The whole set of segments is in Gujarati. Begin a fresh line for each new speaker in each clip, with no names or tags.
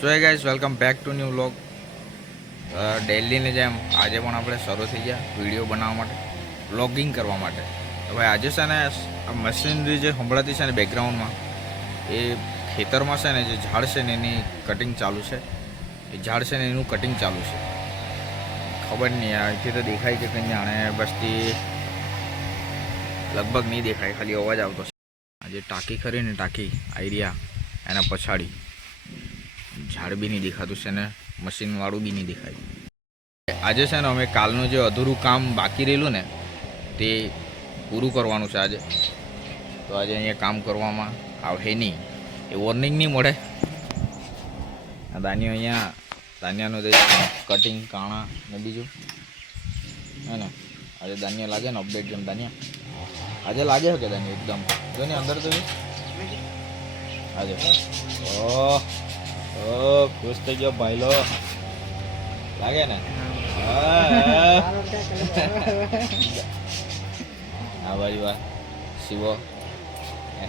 So hey guys welcome back to new vlog ડેલીની જેમ આજે પણ આપણે શરૂ થઈ ગયા વીડિયો બનાવવા માટે વ્લોગિંગ કરવા માટે. તો ભાઈ, આજે છે ને, આ મશીનરી જે સંભળાતી છે ને બેકગ્રાઉન્ડમાં એ ખેતરમાં છે ને, જે ઝાડ છે ને, એની કટિંગ ચાલુ છે. એ ઝાડ છે ને, એનું કટિંગ ચાલુ છે. ખબર નહીં અહીંથી તો દેખાય કે કંઈ જાણે, બસથી લગભગ નહીં દેખાય, ખાલી અવાજ આવતો છે. આજે ટાંકી ખરી ને ટાંકી, આઈડિયા, એના પછાડી. ઝાડ બી નહીં દેખાતું છે ને મશીનવાળું બી નહીં દેખાય. આજે છે ને અમે કાલનું જે અધૂરું કામ બાકી રહેલું ને તે પૂરું કરવાનું છે આજે. તો આજે અહીંયા કામ કરવામાં આવે નહીં. એ વોર્નિંગ નહીં મળે. દાનિયો અહીંયા દાનિયાનું જે કટિંગ કાણા ને બીજું. હે ને? આજે દાનિયા લાગે ને અપડેટ જેમ દાનિયા આજે લાગે છે કે દાનિયા એકદમ? જો ને અંદર તો આજે. ઓહ. ઓ ખુશ થઈ ગયો ભાઈલો. લાગે ને. આ બાજુ આ શિવો.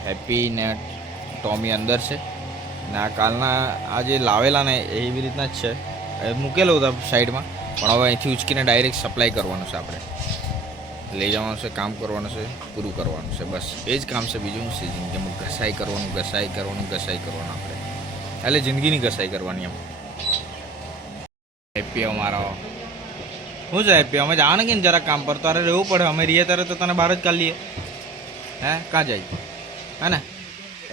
હેપી ને ટોમી અંદર છે. ને આ કાલના આ જે લાવેલા ને એવી રીતના જ છે. મૂકેલો હતા સાઈડમાં. પણ હવે અહીંથી ઉચકીને ડાયરેક્ટ સપ્લાય કરવાનું છે આપણે. લઈ જવાનું છે, કામ કરવાનું છે, પૂરું કરવાનું છે. બસ, એ જ કામ છે બીજું. શું કે ઘસાઈ કરવાનું ઘસાઈ કરવાનું ઘસાઈ કરવાનું આપણે. એટલે જિંદગીની કસાઈ કરવાની એમ. આઈપીઓ મારો શું છે આઈપીઓ અમે જવાના કે ને જરા કામ પર? તારે રહેવું પડે. અમે રહીએ ત્યારે તો તને બહાર જ કાઢ લઈએ. હે? કાં જાય? હે ને?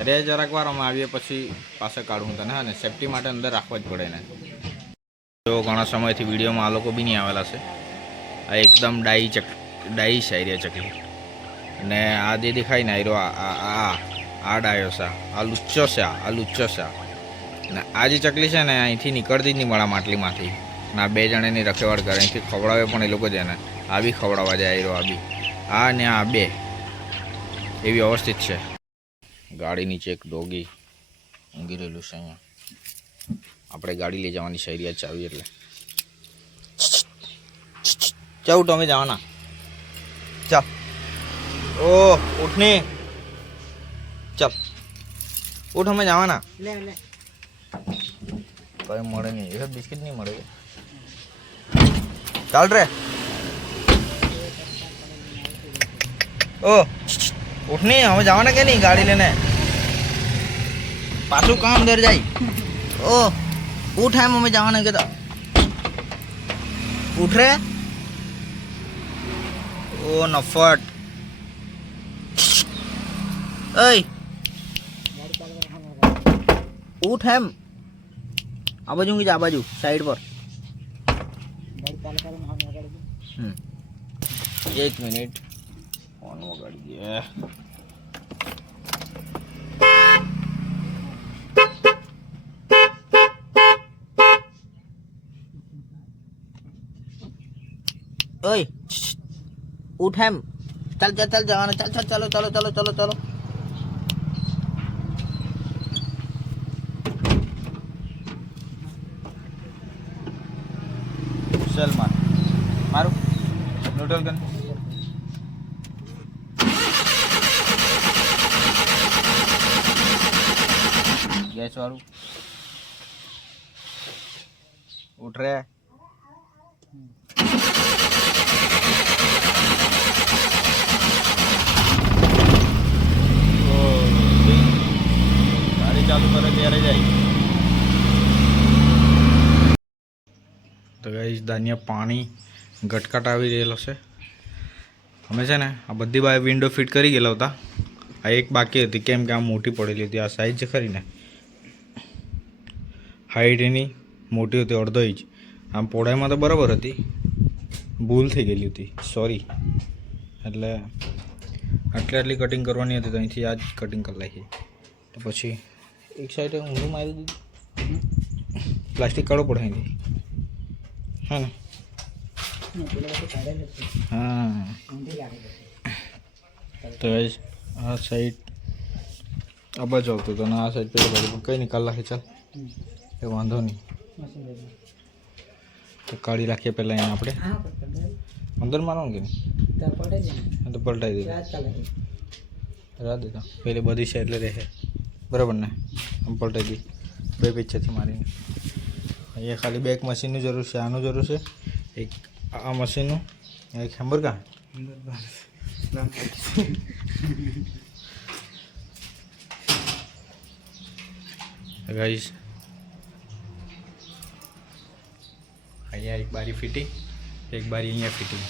રે જરાક વાર અમે આવીએ પછી પાસે કાઢું તને. હા ને? સેફટી માટે અંદર રાખવા જ પડે ને જો ઘણા સમયથી વિડીયોમાં આ લોકો બી નહીં આવેલા છે. આ એકદમ ડાઈ ચક ડાઈ શાયરી ચકલી. અને આ જે દેખાય ને આયરો, આ આ આ ડાયો છે. આ લુચ્ચો છે આ. લુચ્ચો છે ને આ જે ચકલી છે ને, અહીંથી નીકળતી જ નહીં મળે માટલીમાંથી. ના બે જણાની રખેવાળ કરે. અહીંથી ખવડાવે પણ એ લોકો જ એને. આ ખવડાવવા જાય રહ્યો આ બી. આ ને આ બે. એવી અવસ્થિત છે. ગાડી નીચે એક ડોગી ઊંઘી રહેલું છે અહીંયા. આપણે ગાડી લઈ જવાની શૈરી જ ચાવી એટલે. ચાલ તમે જવાના. ચા ઓ, ઉઠની. ચાલ ઉઠ, અમે જવાના. કઈ મળે નહીં એક બિસ્કિટ નહીં મળે ચાલ રે ઓ ઉઠની હવે જવાના કે નહીં ગાડી લઈને પાછું કામ દર જાય ઓ ઉઠ એમ અમે જવાના કે તો ઉઠ રે ઓ નફટ ઓય ઉઠ એમ આ બાજુ ઊંઘી જા, આ બાજુ સાઈડ પર. એક મિનિટ ફોન વગાડી દે ઓય, ઉઠ એમ. ચાલ ચાલ ચાલ, જવાનું. ચાલ, ચાલો ચાલો ચાલો ચાલો ચાલો, ચાલ માર મારું ન્યુટ્રલ ગન ગેસ વાળું ઉઠ રે ગાડી ચાલુ કરે ત્યારે જાય તો ગાઈસ દાનિયા પાણી ગટકાટ આવી રહેલો છે. અમે છે ને આ બધી બાય વિન્ડો ફિટ કરી ગયેલા હતા. આ એક બાકી હતી, કેમ કે આમ મોટી પડેલી હતી, આ સાઈઝ છે ખરી ને. હાઈટ એની મોટી હતી, અડધો ઇંચ આમ પહોળાઈમાં તો બરાબર હતી. ભૂલ થઈ ગયેલી હતી સોરી એટલે આટલી આટલી કટિંગ કરવાની હતી તો અહીંથી આ જ કટિંગ કરી નાખી. તો પછી એક સાઈડે ઊંધું મારી દીધું. પ્લાસ્ટિક કાઢવું પડે અહીંથી. હા ને. હા. તો આ સાઈડ આ બાજુ આવતું હતું અને આ સાઈડ પેલી બાજુ. કંઈ નહીં, કાલ નાખે ચાલ. એ વાંધો નહીં. તો કાઢી રાખીએ પહેલાં એને આપણે. અંદર મારવાનું કે નહીં? તો પલટાઈ દીધું રાહ દેતા પેલી બધી સાઈડ રહે. બરાબર ને? આમ પલટાઈ દી. બે પિક્ચરથી મારીને. અહીંયા ખાલી બે એક મશીનની જરૂર છે, આનું જરૂર છે. એક આ મશીનનું એક હેમ્બર કા ગાઈસ અહીંયા એક બારી ફિટિંગ એક બારી અહીંયા ફિટિંગ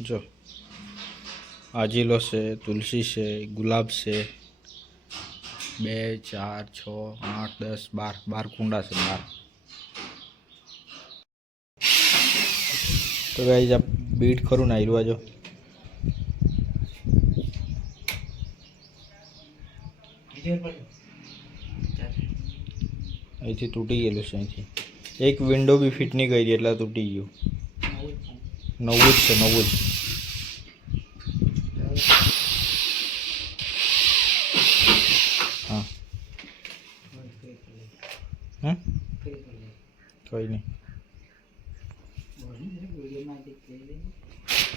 જો. આજીલો છે તુલસી છે ગુલાબ છે. બે, ચાર, છ, આઠ, દસ, બાર. બાર કુંડા છે, બાર. તો ગાઈઝ આ બીટ ખરું ને આવ્યું જો. અહીંથી તૂટી ગયેલું છે, અહીંથી. એક વિન્ડો બી ફિટ નહીં કરી, એટલે તૂટી ગયું. નવું જ છે, નવું જ હા હમ કોઈ નહીં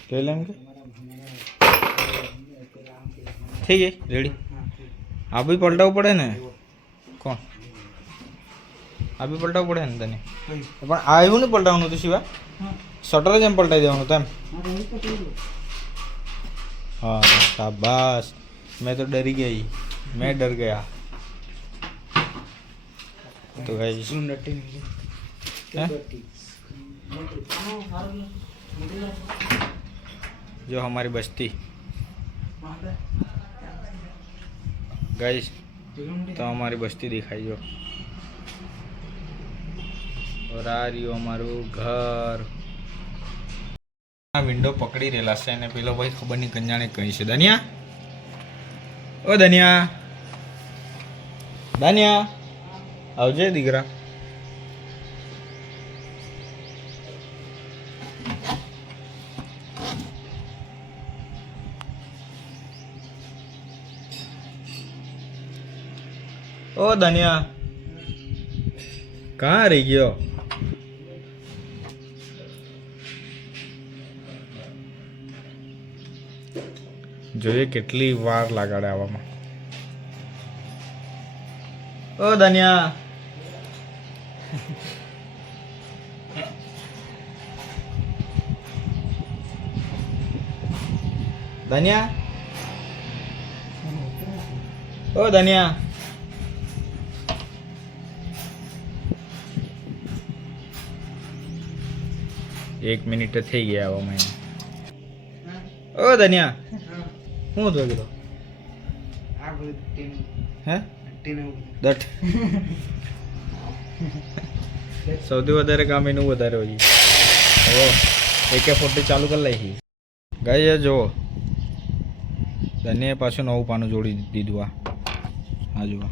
લઈ લેમ કે થઈ ગઈ રેડી આ બી પલટાવવું પડે ને કોણ આ બી પલટાવવું પડે ને તને પણ આ એવું નહીં પલટાવવાનું હતું શિવા શટર જ એમ પલટાઈ દેવાનું તેમ હા શાબાશ મેં તો ડરી ગઈ મેં ડર ગયા તો ગાઈસ હે? जो हमारी बस्ती गाइस तो हमारी बस्ती दिखाई जो और આ રહ્યું અમારું ઘર આ વિન્ડો પકડી રહેલા છે અને પેલો ભાઈ ખબર નહીં કંજાણે કઈ છે દાનિયા ઓ દાનિયા દાનિયા આવજે દીકરા ઓ દનિયા કાં રહી ગયો? જોઈએ કેટલી વાર લાગાડે આવવામાં ઓ દનિયા દનિયા ઓ દાનિયા એક મિનિટ થઈ ગયા આવામાં મહિના ઓ ધનિયા શું થયું કીધું હે? દટ સૌથી વધારે કામ એનું વધારે હોય. ઓ એકે ફોર્ટી ચાલુ કરી લઈ ગઈ જુઓ. ધનિયા પાછું નવું પાનું જોડી દીધું આ. આ જુઓ.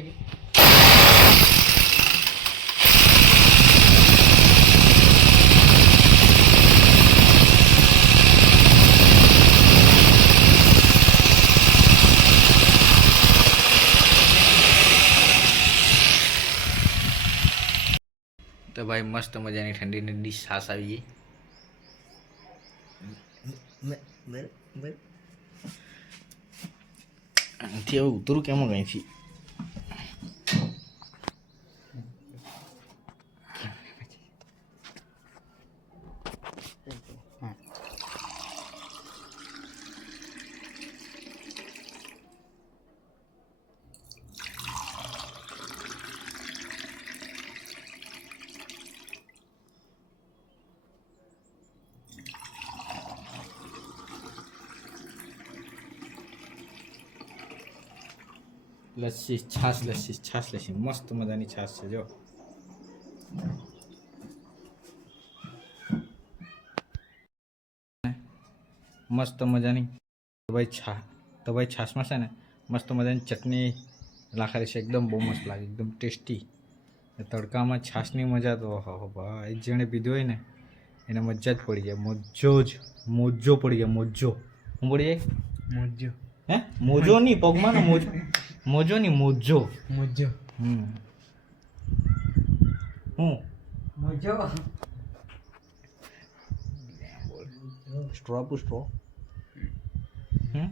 જગ્યા પર જ છે. કે તો ભાઈ મસ્ત મજાની ઠંડીની ડીશ સાસ આવી ગઈ. હવે ઉતરું કેમ અહીંથી? લસ્સી છાશ લસ્સી છાશ લસ્સી મસ્ત મજાની છાશ છે જો મસ્ત મજાની ભાઈ છા તો ભાઈ છાશમાં છે ને મસ્ત મજાની ચટણી લાખારી છે એકદમ બહુ મસ્ત લાગે એકદમ ટેસ્ટી તડકામાં છાશની મજા તો હો ભાઈ જેણે પીધું હોય ને એને મજા જ પડી જાય મોજો જ મોજો પડી જાય મોજો શું પડી જાય
મોજો
હે મોજો નહીં પગમાં ને મોજો મોજો નહીં મોજો.
મોજો.
હમ. હું?
મોજો.
સ્ટ્રો આપું સ્ટ્રો. હમ?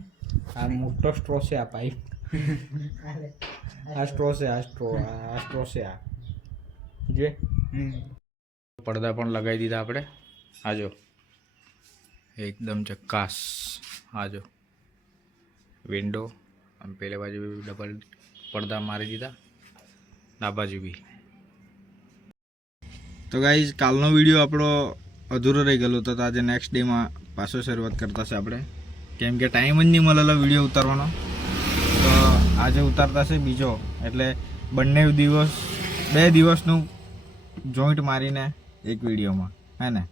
આ મોટો સ્ટ્રો છે આ પાઇપ આ સ્ટ્રો છે આ સ્ટ્રો આ સ્ટ્રો છે આ. જે? પડદા પણ લગાવી દીધા આપણે. આજો એકદમ ચકાસ આજો વિન્ડો. આમ પેલે બાજુ ડબલ પડદા મારી દીધા. આ બાજુ બી. તો ગાઈઝ કાલનો વીડિયો આપણો અધૂરો રહી ગયેલો તો આજે નેક્સ્ટ ડેમાં પાછો શરૂઆત કરતા છે આપણે. કેમ કે ટાઈમ જ નહીં મળેલો વીડિયો ઉતારવાનો. તો આજે ઉતારતા છે બીજો. એટલે બંને દિવસ, બે દિવસનું જોઈન્ટ મારીને એક વિડીયોમાં હે ને?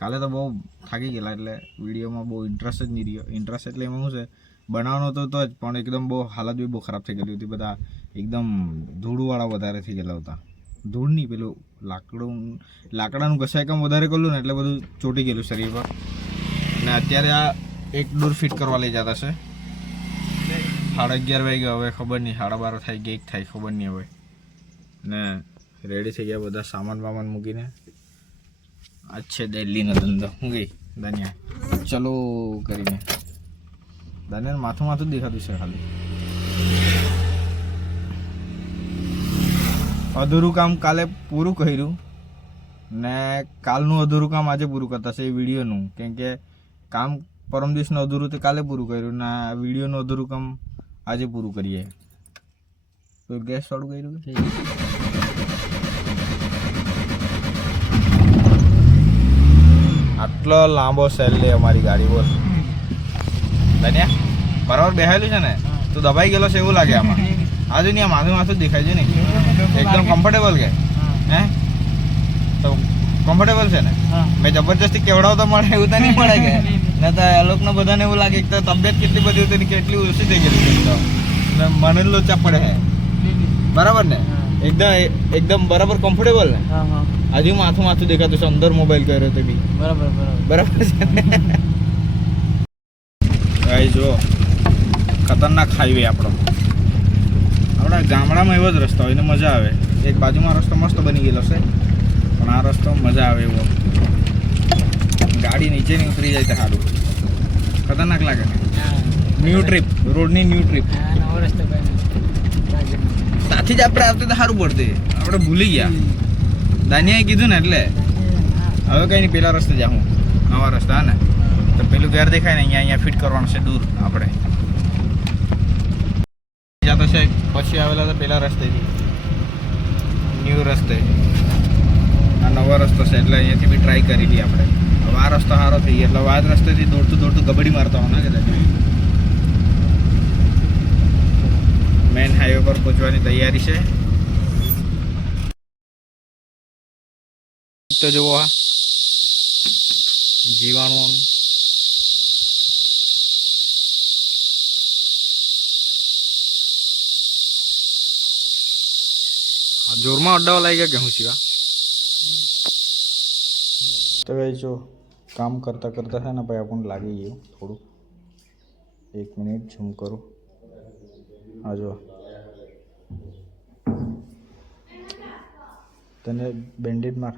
કાલે તો બહુ થાકી ગયેલા એટલે વિડીયોમાં બહુ ઇન્ટરેસ્ટ જ નહીં રહ્યો. ઇન્ટરેસ્ટ એટલે એમાં શું છે? બનાવવાનો તો તો જ, પણ એકદમ બહુ હાલત બી બહુ ખરાબ થઈ ગયેલી હતી. બધા એકદમ ધૂળવાળા વધારે થઈ ગયેલા હતા. ધૂળ નહીં પેલું લાકડું, લાકડાનું ઘસાય કામ વધારે કર્યું ને એટલે બધું ચોટી ગયેલું શરીર પર. ને અત્યારે આ એક ડોર ફિટ કરવા લઈ જતા છે. સાડા અગિયાર વાગ્યા હવે ખબર નહીં, સાડા બાર થાય કે એક થાય ખબર નહીં હવે. ને રેડી થઈ ગયા બધા સામાન વામાન મૂકીને. આજ છે દિલ્હીનો ધંધો. હું ગઈ? ધન્યા. ચલો કરીને. દાનિયાનું માથું માથું જ દેખાતું છે ખાલી અધૂરું કામ કાલે પૂરું કર્યું ને કાલનું અધૂરું કામ આજે પૂરું કરતા છે એ વિડીયોનું કેમ કે કામ પરમ દિવસનું અધૂરું તે કાલે પૂરું કર્યું ને વિડીયોનું અધૂરું કામ આજે પૂરું કરીએ તો ગેસ વાળું કર્યું? આટલો લાંબો સેલ લે અમારી ગાડી બોલ ધન્યા બરાબર બેહેલું છે ને? તું દબાઈ ગયેલો છે એવું લાગે આમાં. આજુ નહીં માથું માથું દેખાય છે ને. એકદમ કમ્ફર્ટેબલ કે? હે. તો કમ્ફર્ટેબલ છે ને? મેં જબરજસ્તી કેવડાવતો મળે એવું તો નહીં મળે કે? ને તો એ લોકોને બધાને એવું લાગે કે તબિયત કેટલી બધી હતી કેટલી ઓછી થઈ ગયેલી તો મને લોચા પડે હે. બરાબર ને? એકદમ એકદમ બરાબર કમ્ફર્ટેબલ ને? હજુ માથું માથું દેખાતું છે અંદર મોબાઈલ કર્યો તો બી.
બરાબર બરાબર.
બરાબર છે ગાઈ જો ખતરનાક હાઈવે આપણો. આપણા ગામડામાં એવો જ રસ્તો હોય ને મજા આવે. એક બાજુમાં રસ્તો મસ્ત બની ગયેલો છે પણ આ રસ્તો મજા આવે એવો. ગાડી નીચે નહીં ઉતરી જાય તો સારું. ખતરનાક લાગે. ન્યૂ ટ્રીપ રોડની ન્યૂ ટ્રીપ સાથી જ આપણે આવતી તો સારું પડતે આપણે ભૂલી ગયા. દાનિયાએ કીધું ને એટલે. હવે કંઈ નહીં પેલા રસ્તે જાઉં. નવા રસ્તા ને? તો પેલું ઘેર દેખાય ને અહીંયા અહીંયા ફિટ કરવાનું છે દૂર આપણે. જ્યાં તો છે, પછી આવેલા તો પેલા રસ્તેથી. ન્યૂ રસ્તે. આ નવો રસ્તો છે, એટલે અહીંયાથી બી ટ્રાય કરી લઈએ આપણે. હવે આ રસ્તો સારો થઈ ગયો, એટલે આ જ રસ્તેથી દોડતું દોડતું કબડ્ડી મારતા હોના કદાચ. મેન હાઈવે પર પહોંચવાની તૈયારી છે. તો જુઓ જીવાણુઓનું. જોરમાં અડ્ડાઓ લાગી ગયા કે હું શિવા? તો ભાઈ જો, કામ કરતા કરતા છે ને ભાઈ આપણને લાગી ગયું થોડું એક મિનિટ ઝૂમ કરું. હા, જો. તને બેન્ડેડ માર.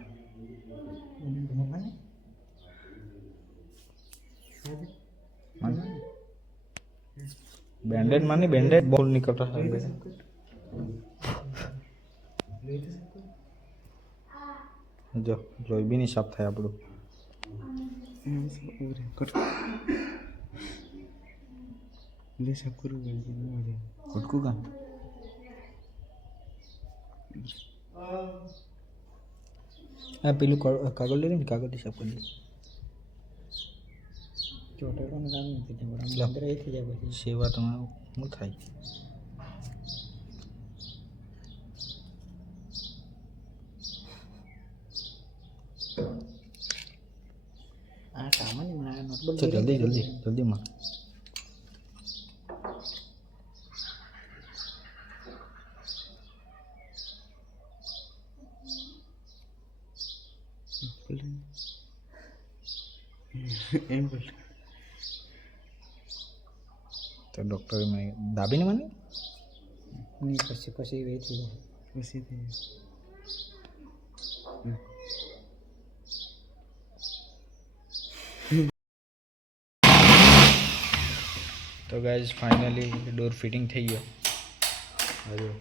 બેન્ડેડ માની બેન્ડેડ બોલ નીકળતા જો લોહી બી નહીં સાફ થાય આપણું કુટકું કાં હા પેલું કા- કાગળ લઈ લે ને કાગળથી સાફ કરી દે
ચોટાડવાનું કામ નથી તમારે
લો.
અંદર એ થઈ જાય પછી
સેવા તમારું શું થાય જલ્દી જલ્દી જલ્દી જલ્દીમાં
એમ બોલ
તો ડૉક્ટરે મને દાબીને મને
પછી પછી વેચી પછી
તો ગાઈઝ ફાઇનલી ડોર ફિટિંગ થઈ ગયો. હજુ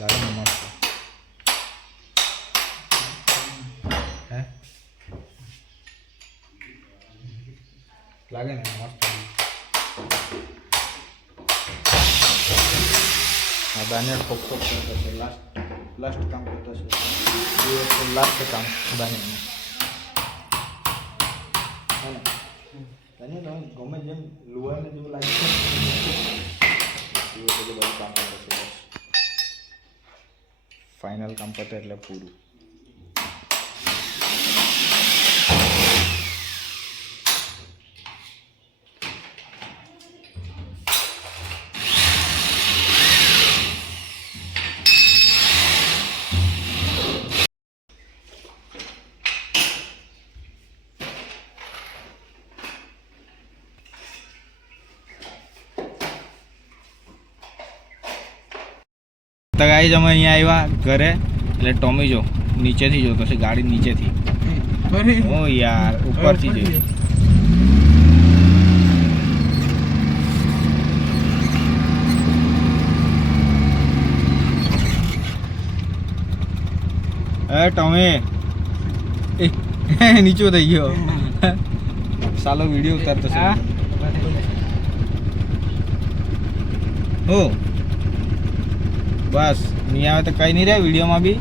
લાગે મસ્ત. હે? લાગે ને મસ્ત. આ દાનિયા ઠોક ઠોક કરતો છે. લાસ્ટ લાસ્ટ કામ કરતો છે. લાસ્ટ કામ. દાનિયાનું હે ને? દાનિયા તમે ગમે જેમ લુહાને જેવું લાગે છે એવું બધું કામ પતે છે ફાઇનલ કામ પતે એટલે પૂરું જ અમે અહીંયા આવ્યા ઘરે. એટલે ટોમી જો નીચેથી જોતો છે ગાડી નીચેથી. ઓ યાર ઉપરથી જોઈએ એ ટોમી એ નીચો થઈ ગયો. સાલો વીડિયો ઉતારતો છે. હો. બસ નહીં આવે તો કઈ નહીં રહે વિડીયોમાં બી.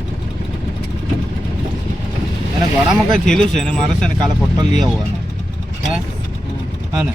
એને ગળામાં કઈ થયેલું છે ને મારે છે ને કાલે પટ્ટો લઈ આવવાનો. હે? હા ને?